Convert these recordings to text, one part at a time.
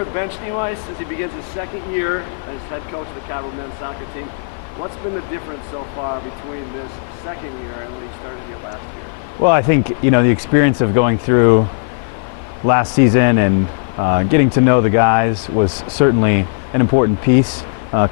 with Ben Schneweis as he begins his second year as head coach of the Cobber men's soccer team. What's been the difference so far between this second year and when he started here last year? Well, I think, the experience of going through last season and getting to know the guys was certainly an important piece.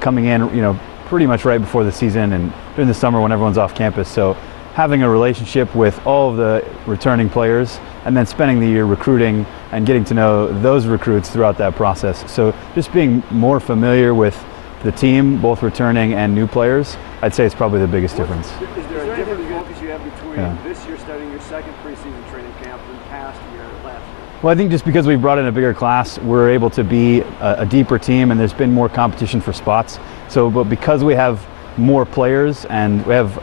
Coming in, pretty much right before the season and during the summer when everyone's off campus. So having a relationship with all of the returning players and then spending the year recruiting and getting to know those recruits throughout that process. So just being more familiar with the team, both returning and new players, I'd say it's probably the biggest difference. Is there a different focus you have between this year starting your second preseason training camp than past year, last year? Well, I think just because we brought in a bigger class, we're able to be a deeper team and there's been more competition for spots. So, but because we have more players and we have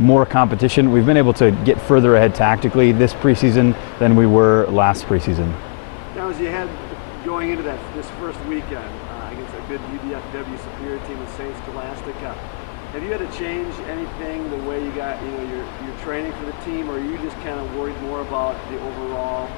more competition, we've been able to get further ahead tactically this preseason than we were last preseason. Now, as you had going into this first weekend against a good UDFW Superior team with St. Scholastica, have you had to change anything the way you got your training for the team, or are you just kind of worried more about the overall,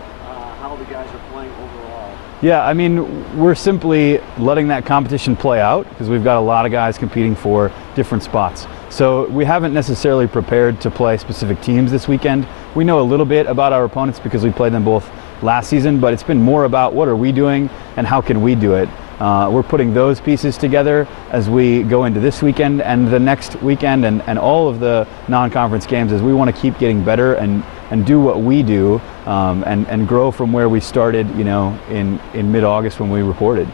how the guys are playing overall? Yeah, I mean, we're simply letting that competition play out because we've got a lot of guys competing for different spots. So we haven't necessarily prepared to play specific teams this weekend. We know a little bit about our opponents because we played them both last season, but it's been more about what are we doing and how can we do it. We're putting those pieces together as we go into this weekend and the next weekend and all of the non-conference games as we want to keep getting better and do what we do and grow from where we started, in mid-August when we reported.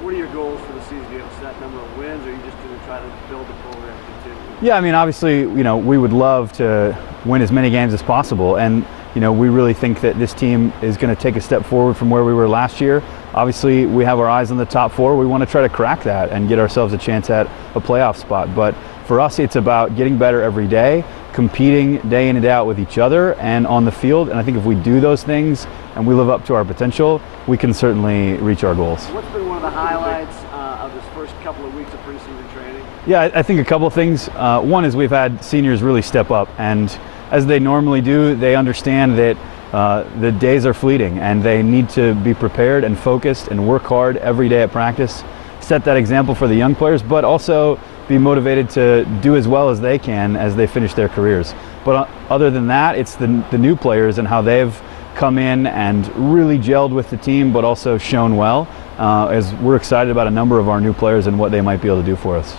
What are your goals for the season? Do you have a set number of wins, or are you just going to try to build the program and continue? Yeah, I mean, obviously, we would love to win as many games as possible, and we really think that this team is going to take a step forward from where we were last year. Obviously, we have our eyes on the top four. We want to try to crack that and get ourselves a chance at a playoff spot. But for us, it's about getting better every day, competing day in and day out with each other and on the field. And I think if we do those things and we live up to our potential, we can certainly reach our goals. What's been one of the highlights of this first couple of weeks of preseason training? Yeah, I think a couple of things. One is we've had seniors really step up, and as they normally do, they understand that the days are fleeting and they need to be prepared and focused and work hard every day at practice, set that example for the young players, but also be motivated to do as well as they can as they finish their careers. But other than that, it's the new players and how they've come in and really gelled with the team, but also shown well, as we're excited about a number of our new players and what they might be able to do for us.